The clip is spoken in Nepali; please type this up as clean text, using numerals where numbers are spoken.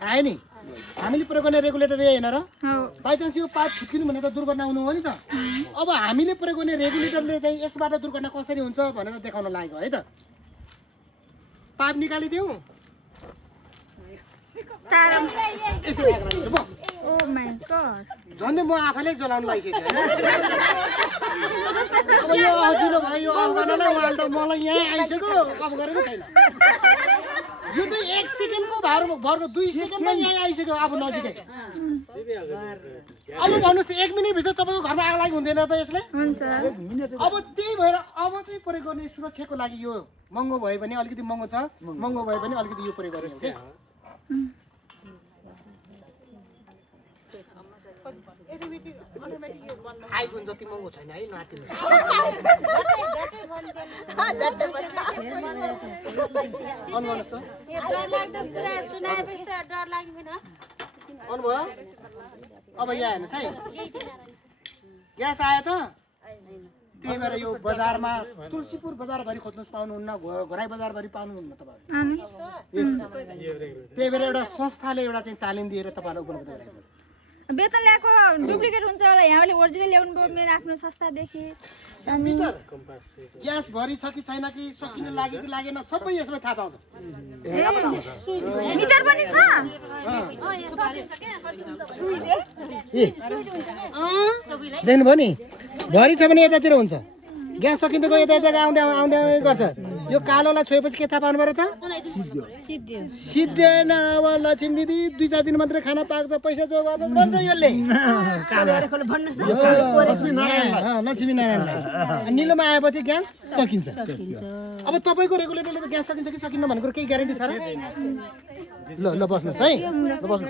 आयो नि हामीले प्रयोग गर्ने रेगुलेटर यही होइन र बाइचान्स यो पाइप फुट्किनु भने त दुर्घटना हुनु हो नि त अब हामीले प्रयोग गर्ने रेगुलेटरले चाहिँ यसबाट दुर्घटना कसरी हुन्छ भनेर देखाउन लागेको है त पाइप निकालिदेऊ झन्डै म आफैले जलाउनु लागिसकेँ अब यो हजुर भाइ यो अफ गर्नलाई उहाँले त मलाई यहाँ आइसक्यो अफ गरेको छैन यो त 1 सेकेन्डको भरको 2 सेकेन्डमा यहाँ आइसक्यो अब नजिकै अब भन्नुहोस् 1 मिनटभित्र तपाईँको घरमा आग लागि हुँदैन त यसले अब त्यही भएर अब चाहिँ प्रयोग गर्ने सुरक्षाको लागि यो महँगो भए पनि अलिकति महँगो छ महँगो भए पनि अलिकति यो प्रयोग गर्ने हो क्या आइफोन जति महँगो छैन है नातिनु अब यहाँ हेर्नुहोस् है ग्यास आयो त त्यही भएर यो बजारमा तुलसीपुर बजारभरि खोज्नुहोस् पाउनुहुन्न घराई बजारभरि पाउनुहुन्न तपाईँहरू त्यही भएर एउटा संस्थाले एउटा चाहिँ तालिम दिएर तपाईँहरूलाई उपलब्ध गराएको वेतन ल्याएको डुप्लिकेट हुन्छ होला यहाँले ओरिजिनल ल्याउनु भयो मेरो आफ्नो संस्थादेखि ग्यास भरि छ कि छैन कि सकिनु लाग्यो कि लागेन सबै यसमा थाहा पाउँछ मिटर पनि छ देख्नुभयो नि भरि छ भने यतातिर हुन्छ ग्यास सकिँदै यता यता आउँदै आउँदै गर्छ यो कालोलाई छोएपछि के थाहा पाउनु पर्यो त सिद्धेन अब लक्ष्मी दिदी 2-4 दिन मात्रै खाना पाक्छ पैसा जो गर्नुहोस् भन्छ यसले लक्ष्मी नारायणलाई निलोमा आएपछि ग्यास सकिन्छ अब तपाईँको रेगुलेटरले त ग्यास सकिन्छ कि सकिन्न भन्ने कुरो केही ग्यारेन्टी छ र ल बस्नुहोस् है ल बस्नुहोस्